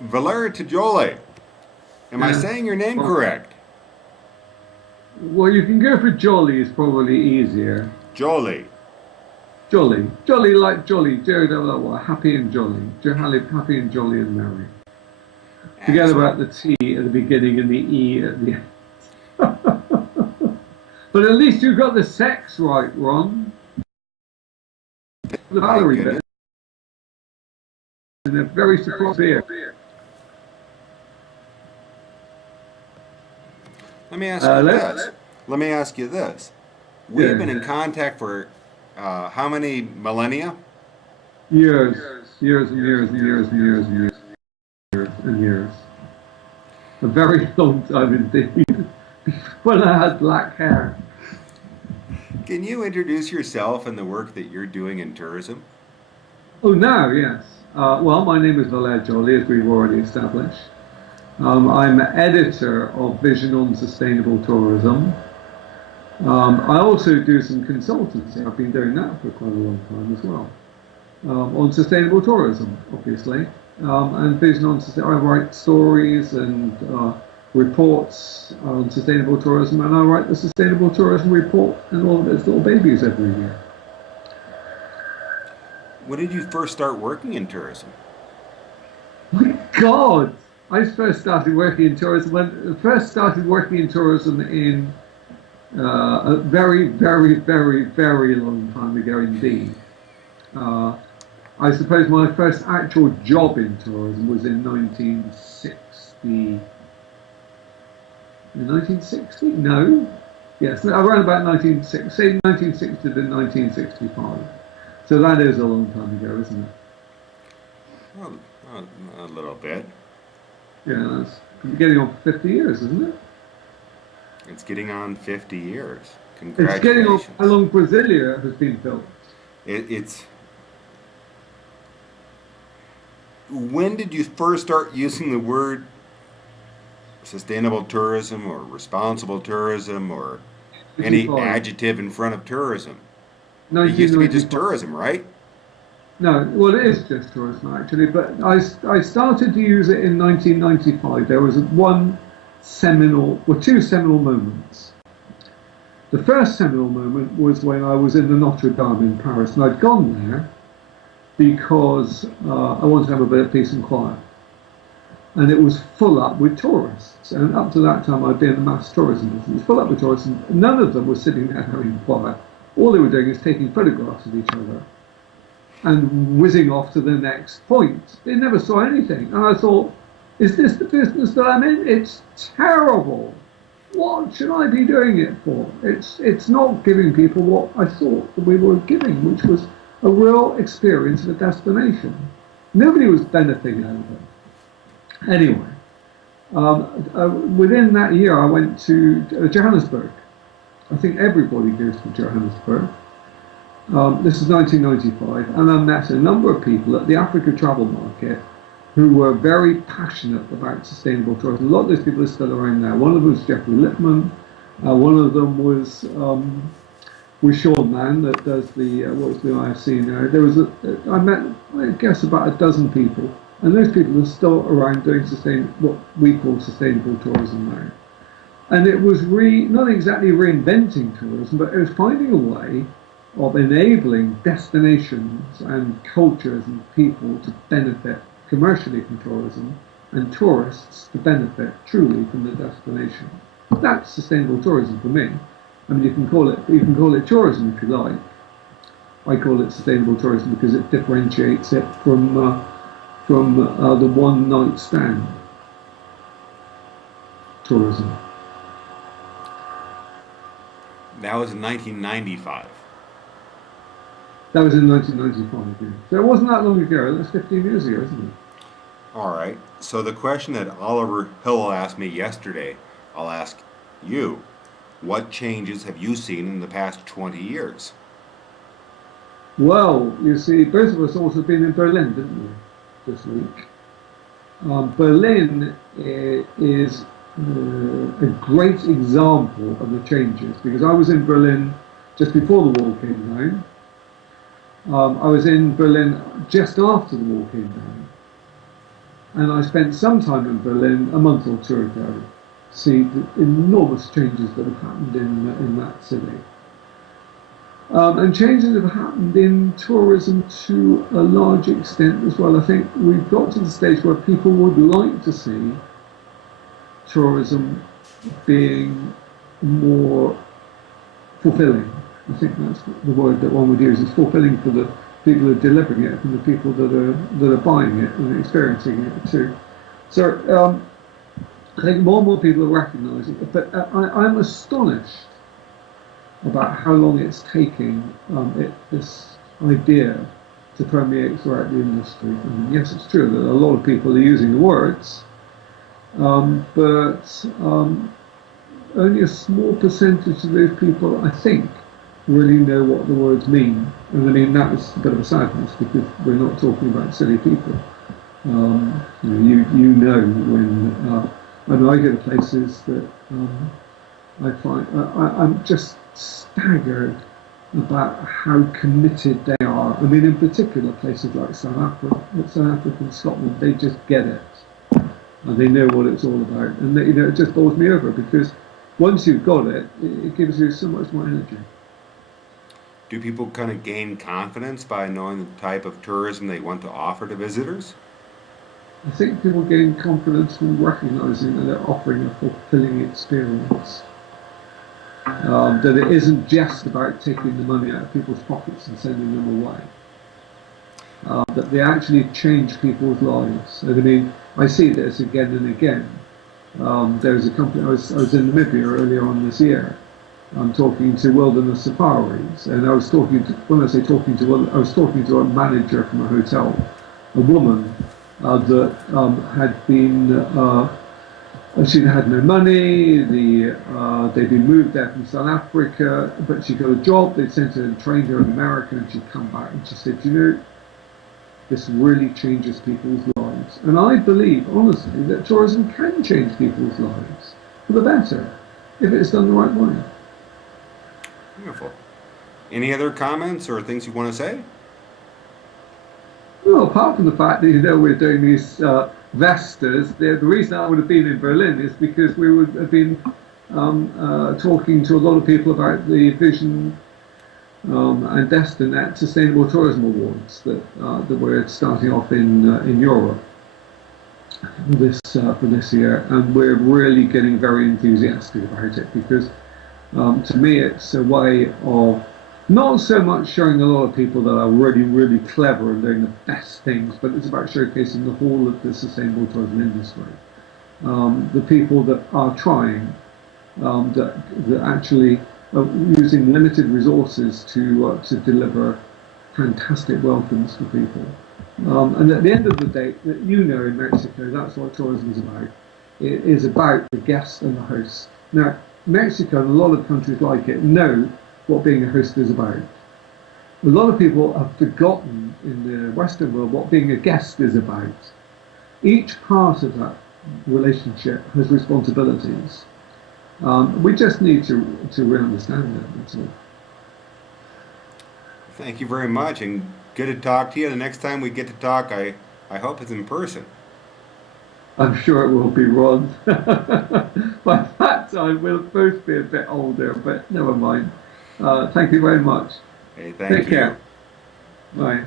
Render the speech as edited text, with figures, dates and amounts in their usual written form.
Valere Tjolle. Am I Yeah. saying your name Well, correct? well, you can go for jolly is probably easier. Tjolley. Jolly, jolly like jolly. Joe, what? Happy and jolly. Joe, happy and jolly and merry. Forget Excellent. about the T at the beginning and the E at the end. But at least you got the sex right, Ron. The My Valerie goodness. bit, and they're very surprised. Let me ask you Hello? this. Let me ask you this. We've Yeah. been in contact for how many millennia? Years, years and years and years and years and years and years. A very long time indeed. When I had black hair. Can you introduce yourself and the work that you're doing in tourism? Oh, now, yes. Well, my name is Valere Tjolle, as we've already established. I'm editor of Vision on Sustainable Tourism. I also do some consultancy. I've been doing that for quite a long time as well. On sustainable tourism, obviously. And Vision on I write stories and reports on sustainable tourism, and I write the Sustainable Tourism Report and all of its little babies every year. When did you first start working in tourism? My God! I first started working in tourism in a very, very, very, very long time ago indeed. Uh, I suppose my first actual job in tourism was in 1960. In 1960? No. Yes, around about 1960, say 1960 to 1965. So that is a long time ago, isn't it? Well, a little bit. Yeah, that's getting on for 50 years, isn't it? It's getting on 50 years. It's getting on how Congratulations. long Brasilia has been built. It's. When did you first start using the word sustainable tourism or responsible tourism or any 95, adjective in front of tourism? It used to be just 1995. tourism, right? No, well, it is just tourism actually, but I started to use it in 1995. There was two seminal moments. The first seminal moment was when I was in the Notre Dame in Paris, and I'd gone there because I wanted to have a bit of peace and quiet. And it was full up with tourists. And up to that time, I'd been in the mass tourism business. It was full up with tourists, and none of them were sitting there having quiet. All they were doing is taking photographs of each other and whizzing off to the next point. They never saw anything. And I thought, is this the business that I'm in? It's terrible. What should I be doing it for? It's not giving people what I thought that we were giving, which was a real experience of a destination. Nobody was benefiting out of it. Anyway, within that year, I went to Johannesburg. I think everybody goes to Johannesburg. This is 1995, and I met a number of people at the Africa Travel Market who were very passionate about sustainable tourism. A lot of those people are still around now. One of them was Geoffrey Lipmann. One of them was Shaun Mann that does the what's the IFC now. I met I guess about a dozen people, and those people are still around doing what we call sustainable tourism now. And it was not exactly reinventing tourism, but it was finding a way of enabling destinations and cultures and people to benefit commercially from tourism and tourists to benefit truly from the destination. That's sustainable tourism for me. I mean, you can call it tourism if you like. I call it sustainable tourism because it differentiates it from the one night stand tourism. That was in 1995. That was in 1995. Yeah. So it wasn't that long ago. That's 15 years ago, isn't it? All right. So the question that Oliver Hillel asked me yesterday, I'll ask you. What changes have you seen in the past 20 years? Well, you see, both of us also been in Berlin, didn't we, this week? Berlin is a great example of the changes because I was in Berlin just before the wall came down. I was in Berlin just after the wall came down. And I spent some time in Berlin a month or two ago to see the enormous changes that have happened in that city. And changes have happened in tourism to a large extent as well. I think we've got to the stage where people would like to see tourism being more fulfilling. I think that's the word that one would use. It's fulfilling for the people who are delivering it and the people that are buying it and experiencing it too. So I think more and more people are recognising it. But I'm astonished about how long it's taking this idea to permeate throughout the industry. And yes, it's true that a lot of people are using the words, but only a small percentage of those people, I think, really know what the words mean. And I mean, that is a bit of a sadness because we're not talking about silly people. You know when I go to places that I find I'm just staggered about how committed they are. I mean, in particular, places like South Africa and Scotland, they just get it, and they know what it's all about. And they, it just bowls me over because once you've got it, it gives you so much more energy. Do people kind of gain confidence by knowing the type of tourism they want to offer to visitors? I think people gain confidence from recognising that they're offering a fulfilling experience. That it isn't just about taking the money out of people's pockets and sending them away. That they actually change people's lives. And I mean, I see this again and again. There was a company, I was in Namibia earlier on this year. I'm talking to Wilderness Safaris, and I was talking to, when I say talking to, I was talking to a manager from a hotel, a woman that had been, she'd had no money, they'd been moved there from South Africa, but she got a job, they'd sent her and trained her in America, and she'd come back and she said, this really changes people's lives. And I believe, honestly, that tourism can change people's lives for the better, if it's done the right way. Wonderful. Any other comments or things you want to say? Well, apart from the fact that we're doing these Vestas, the reason I would have been in Berlin is because we would have been talking to a lot of people about the Vision and Destinet Sustainable Tourism Awards that we're starting off in Europe for this year, and we're really getting very enthusiastic about it because to me it's a way of not so much showing a lot of people that are really, really clever and doing the best things, but it's about showcasing the whole of the sustainable tourism industry. The people that are trying, that actually are using limited resources to deliver fantastic welcomes for people. And at the end of the day, in Mexico, that's what tourism is about. It is about the guest and the host. Now, Mexico and a lot of countries like it know what being a host is about. A lot of people have forgotten in the Western world what being a guest is about. Each part of that relationship has responsibilities. We just need to really understand that. That's all. Thank you very much, and good to talk to you. The next time we get to talk, I hope it's in person. I'm sure it will be, Ron. By that time, we'll both be a bit older, but never mind. Thank you very much. Hey, thank you. Take care. Bye.